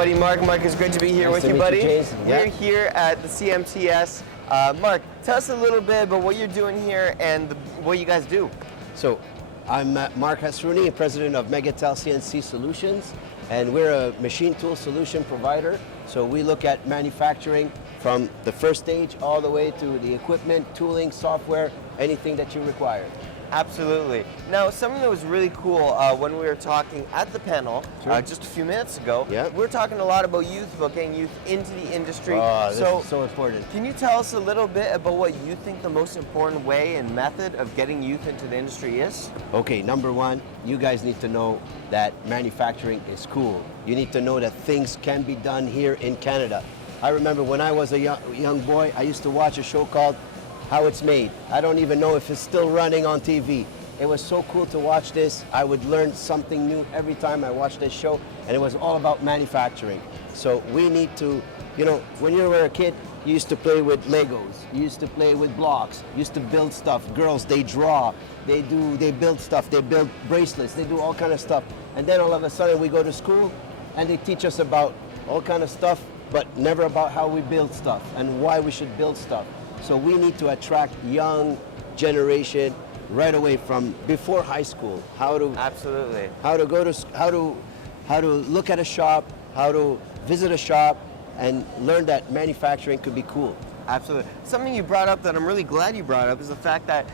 buddy Marc. Marc, it's great to be here Nice with to you, meet buddy. you, James. We're Yeah. here at the CMTS. Marc, tell us a little bit about what you're doing here and what you guys do. So, I'm Marc Hasrouny, president of Megatel Solutions, and we're a machine tool solution provider. So we look at manufacturing from the first stage all the way to the equipment, tooling, software, anything that you require. Absolutely. Now, something that was really cool when we were talking at the panel Sure. just a few minutes ago, Yeah. we were talking a lot about youth, about getting youth into the industry. Oh, this is so important. Can you tell us a little bit about what you think the most important way and method of getting youth into the industry is? Okay, number one, you guys need to know that manufacturing is cool. You need to know that things can be done here in Canada. I remember when I was a young boy, I used to watch a show called How It's Made. I don't even know if it's still running on TV. It was so cool to watch this. I would learn something new every time I watched this show, and it was all about manufacturing. So we need to, you know, when you were a kid, you used to play with Legos, you used to play with blocks, you used to build stuff. Girls, they draw, they build stuff, they build bracelets, they do all kind of stuff. And then all of a sudden we go to school and they teach us about all kind of stuff, but never about how we build stuff and why we should build stuff. So we need to attract young generation right away from before high school. Absolutely. How to go to how to look at a shop, how to visit a shop, and learn that manufacturing could be cool. Absolutely. Something you brought up that I'm really glad you brought up is the fact that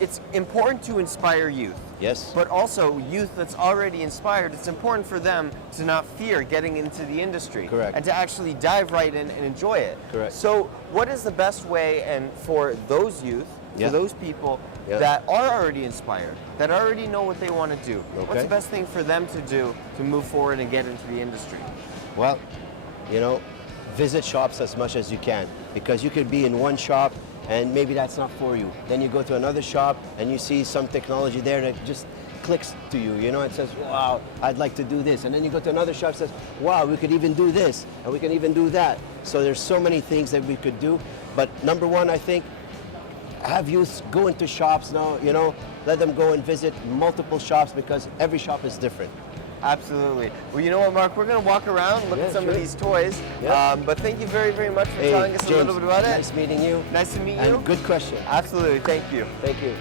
it's important to inspire youth. Yes. But also youth that's already inspired, it's important for them to not fear getting into the industry. Correct. And to actually dive right in and enjoy it. Correct. So what is the best way and for those youth, Yeah. for those people Yeah. that are already inspired, that already know what they want to do, what's Okay. the best thing for them to do to move forward and get into the industry? Well, you know, visit shops as much as you can, because you could be in one shop and maybe that's not for you. Then you go to another shop and you see some technology there that just clicks to you, you know, it says, wow, I'd like to do this. And then you go to another shop that says, wow, we could even do this and we can even do that. So there's so many things that we could do. But number one, I think, have youth go into shops now, you know, let them go and visit multiple shops because every shop is different. Absolutely. Well, you know what, Marc? We're going to walk around, look Yeah, at some sure. of these toys. Yeah. But thank you very, very much for Hey, telling us James, a little bit about it. nice meeting you. Nice to meet you. And good question. Absolutely. Thank you. Thank you.